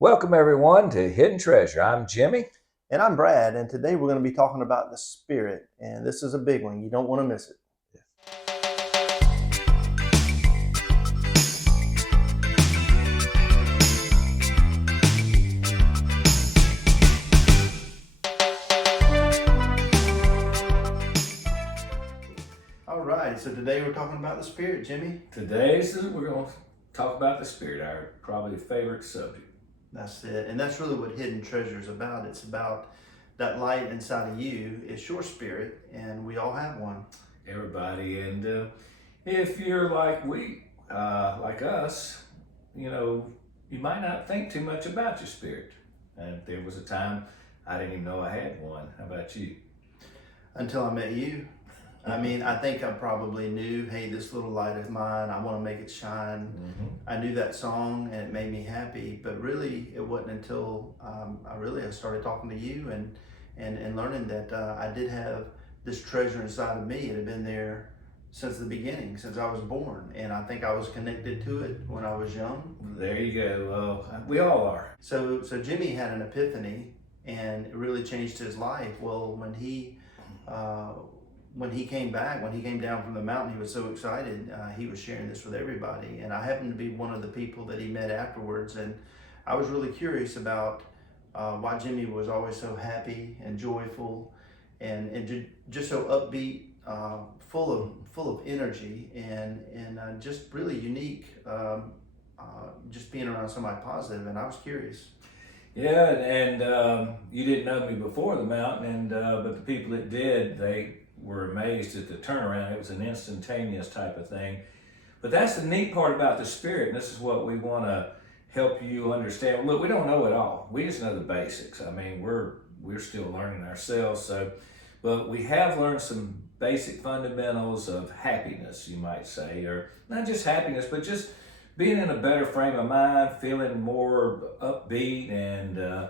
Welcome, everyone, to Hidden Treasure. I'm Jimmy. And I'm Brad, and today we're going to be talking about the spirit, and this is a big one. You don't want to miss it. All right, so today we're talking about the spirit, Jimmy. We're going to talk about the spirit, our probably favorite subject. That's it, and that's really what Hidden Treasure is about. It's about that light inside of you. It's your spirit, and we all have one. Everybody, and if you're like us, you might not think too much about your spirit. And there was a time I didn't even know I had one. How about you? Until I met you. I mean, I think I probably knew, hey, this little light of mine, I want to make it shine. I knew that song and it made me happy, but really it wasn't until I started talking to you and learning that I did have this treasure inside of me. It had been there since the beginning, since I was born. And I think I was connected to it when I was young. There you go. We all are. So Jimmy had an epiphany and it really changed his life. Well, when he came back, when he came down from the mountain, he was so excited. He was sharing this with everybody. And I happened to be one of the people that he met afterwards. And I was really curious about why Jimmy was always so happy and joyful and just so upbeat, full of energy and just really unique, just being around somebody positive. And I was curious. Yeah, and you didn't know me before the mountain, and but the people that did, they were amazed at the turnaround. It was an instantaneous type of thing. But that's the neat part about the spirit, and this is what we want to help you understand. Look, we don't know it all. We just know the basics. I mean, we're still learning ourselves. But we have learned some basic fundamentals of happiness, you might say, or not just happiness, but just being in a better frame of mind, feeling more upbeat, and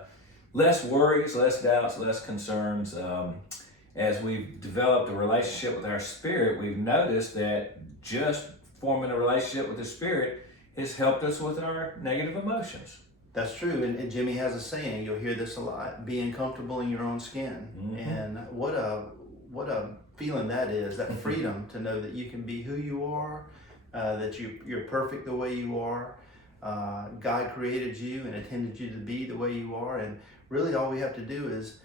less worries, less doubts, less concerns. As we've developed a relationship with our spirit, we've noticed that just forming a relationship with the spirit has helped us with our negative emotions. That's true, and Jimmy has a saying. You'll hear this a lot: being comfortable in your own skin. And what a feeling that is! That freedom to know that you can be who you are, that you're perfect the way you are. God created you and intended you to be the way you are, and really all we have to do is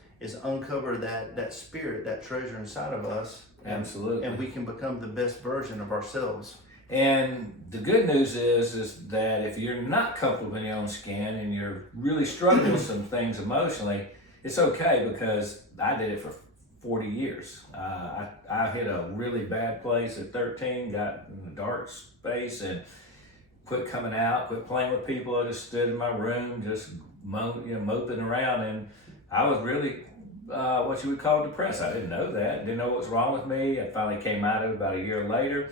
uncover that spirit, that treasure inside of us. Absolutely. And we can become the best version of ourselves. And the good news is that if you're not comfortable in your own skin and you're really struggling with some things emotionally, it's okay, because I did it for 40 years. I hit a really bad place at 13, got in a dark space and quit coming out, quit playing with people. I just stood in my room, just moping around, and I was really what you would call depressed. I didn't know that, didn't know what was wrong with me. I finally came out of it about a year later.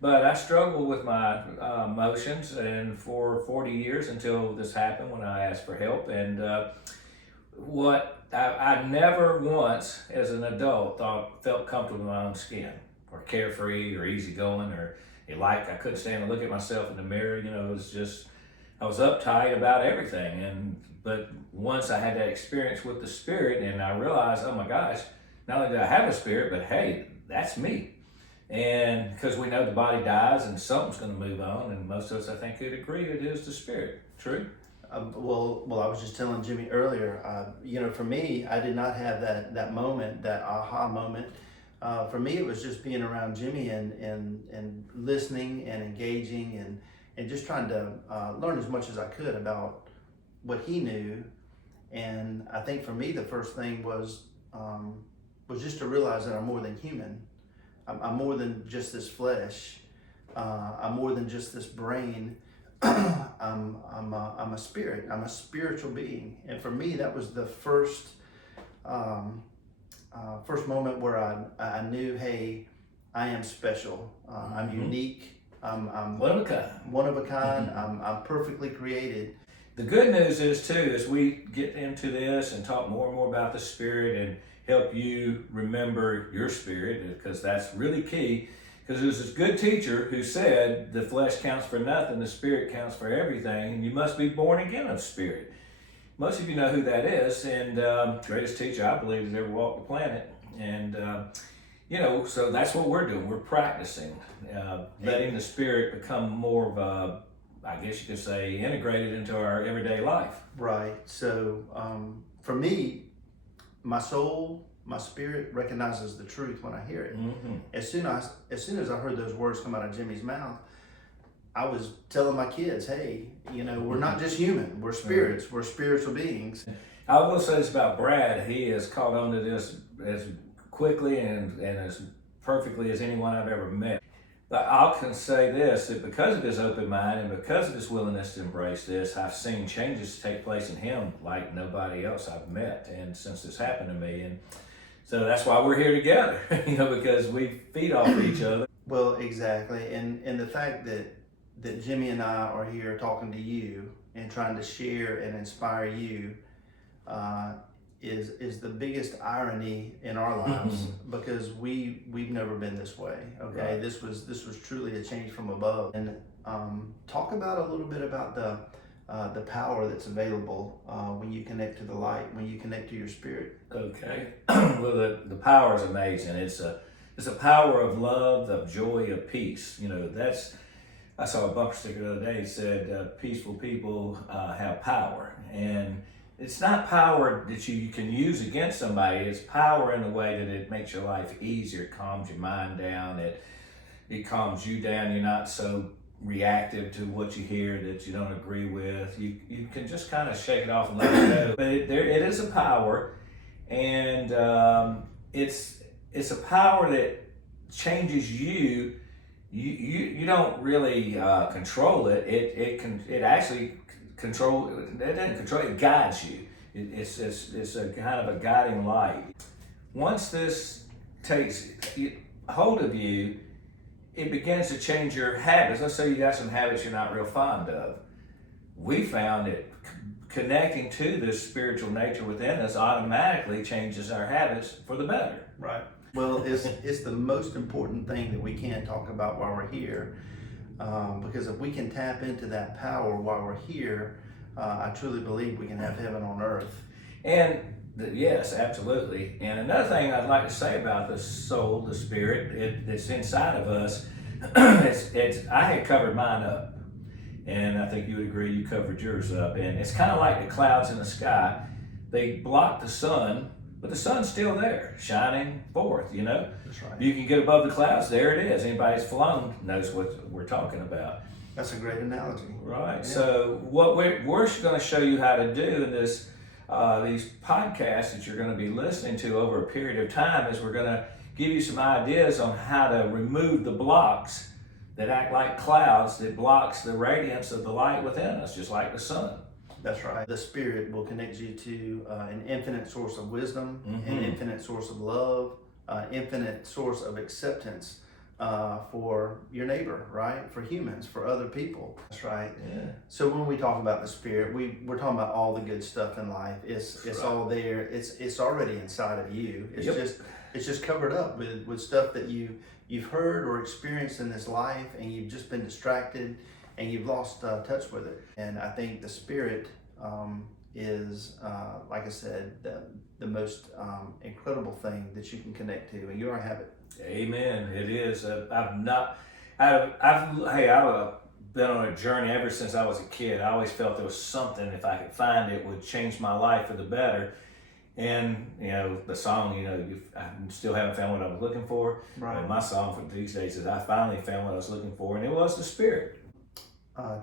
But I struggled with my emotions, and for 40 years until this happened when I asked for help. And I never once, as an adult, felt comfortable in my own skin, or carefree, or easygoing, or I couldn't stand to look at myself in the mirror. It was just, I was uptight about everything. But once I had that experience with the spirit, and I realized, oh my gosh, not only do I have a spirit, but hey, that's me. And because we know the body dies and something's going to move on, and most of us, I think, could agree it is the spirit. True? Well, I was just telling Jimmy earlier. For me, I did not have that moment, that aha moment. For me, it was just being around Jimmy and listening and engaging and just trying to learn as much as I could about what he knew. And I think for me, the first thing was just to realize that I'm more than human. I'm more than just this flesh. I'm more than just this brain. I'm a spirit. I'm a spiritual being. And for me, that was the first moment where I knew, hey, I am special. I'm unique. I'm one of a kind. One of a kind. I'm perfectly created. The good news is, too, as we get into this and talk more and more about the spirit and help you remember your spirit, because that's really key, Because there was this good teacher who said the flesh counts for nothing, the spirit counts for everything, and you must be born again of spirit. Most of you know who that is, and greatest teacher I believe has ever walked the planet. And so that's what we're doing. We're practicing, letting the spirit become more of a, I guess you could say, integrated into our everyday life. Right. So for me, my soul, my spirit recognizes the truth when I hear it. Mm-hmm. As soon as I heard those words come out of Jimmy's mouth, I was telling my kids, hey, we're not just human. We're spirits. We're spiritual beings. I will say this about Brad. He has caught on to this as quickly and as perfectly as anyone I've ever met. But I can say this, that because of his open mind and because of his willingness to embrace this, I've seen changes take place in him like nobody else I've met, and since this happened to me. And so that's why we're here together, because we feed off each other. Well, exactly. And the fact that Jimmy and I are here talking to you and trying to share and inspire you is the biggest irony in our lives, because we've never been this way. Okay, Right. This was truly a change from above. And talk about a little bit about the power that's available when you connect to the light, when you connect to your spirit. Okay. Well, the power is amazing. It's a power of love, of joy, of peace. I saw a bumper sticker the other day that said, peaceful people have power. And it's not power that you can use against somebody. It's power in the way that it makes your life easier. It calms your mind down. It calms you down. You're not so reactive to what you hear that you don't agree with. You can just kind of shake it off and let it go. But it is a power, and it's a power that changes you. You don't really control it. It actually control. It doesn't control. It guides you. It's a kind of a guiding light. Once this takes hold of you, it begins to change your habits. Let's say you got some habits you're not real fond of. We found that connecting to this spiritual nature within us automatically changes our habits for the better. Right. Well, it's the most important thing that we can talk about while we're here, because if we can tap into that power while we're here, I truly believe we can have heaven on earth. And yes, absolutely. And another thing I'd like to say about the soul, the spirit, that's inside of us, I had covered mine up, and I think you would agree you covered yours up. And it's kind of like the clouds in the sky. They block the sun, but the sun's still there, shining forth, That's right. You can get above the clouds, there it is. Anybody who's flown knows what we're talking about. That's a great analogy. Right. Yeah. So Yeah. what we're going to show you how to do in this these podcasts that you're going to be listening to over a period of time is we're going to give you some ideas on how to remove the blocks that act like clouds that blocks the radiance of the light within us, just like the sun. That's right. The Spirit will connect you to an infinite source of wisdom, an infinite source of love, infinite source of acceptance for your neighbor, right? For humans, for other people. That's right. Yeah. So when we talk about the Spirit, we're talking about all the good stuff in life. It's right. all there. It's already inside of you. Yep. It's just covered up with stuff that you've heard or experienced in this life, and you've just been distracted and you've lost touch with it. And I think the Spirit is, like I said, the most incredible thing that you can connect to, and you already have it. Amen. It is. I've been on a journey ever since I was a kid. I always felt there was something, if I could find it, would change my life for the better. And the song, I still haven't found what I was looking for. Right. And my song for these days is I finally found what I was looking for, and it was the Spirit.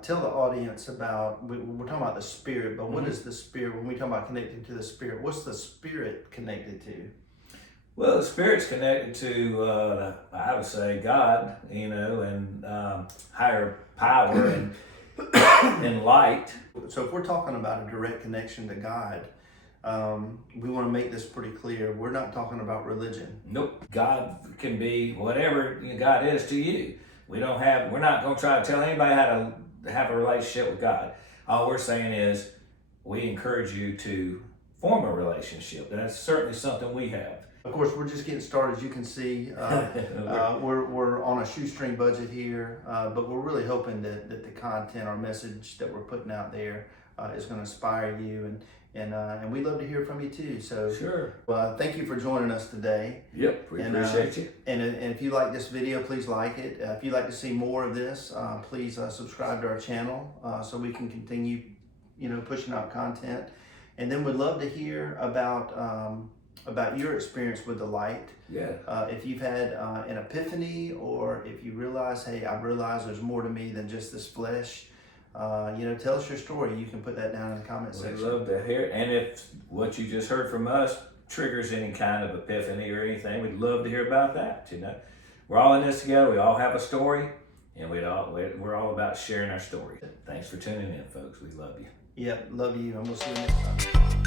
Tell the audience about, we're talking about the Spirit, but what is the Spirit? When we talk about connecting to the Spirit, what's the Spirit connected to? Well, the Spirit's connected to, I would say, God, and higher power and light. So if we're talking about a direct connection to God, we want to make this pretty clear. We're not talking about religion. Nope. God can be whatever God is to you. We're not going to try to tell anybody how to have a relationship with God. All we're saying is we encourage you to form a relationship. That's certainly something we have. Of course, we're just getting started. As you can see, we're on a shoestring budget here, but we're really hoping that the content, our message that we're putting out there, is going to inspire you, and we love to hear from you too. So, Sure. Well, thank you for joining us today. Yep, we appreciate you. And if you like this video, please like it. If you'd like to see more of this, please subscribe to our channel so we can continue, pushing out content. And then we'd love to hear about your experience with the light. Yeah. If you've had an epiphany, or if you realize, hey, I realize there's more to me than just this flesh. Tell us your story. You can put that down in the comment section. We'd love to hear. And if what you just heard from us triggers any kind of epiphany or anything, we'd love to hear about that. We're all in this together. We all have a story, and we're all about sharing our story. Thanks for tuning in, folks. We love you. Yep, love you, and we'll see you next time.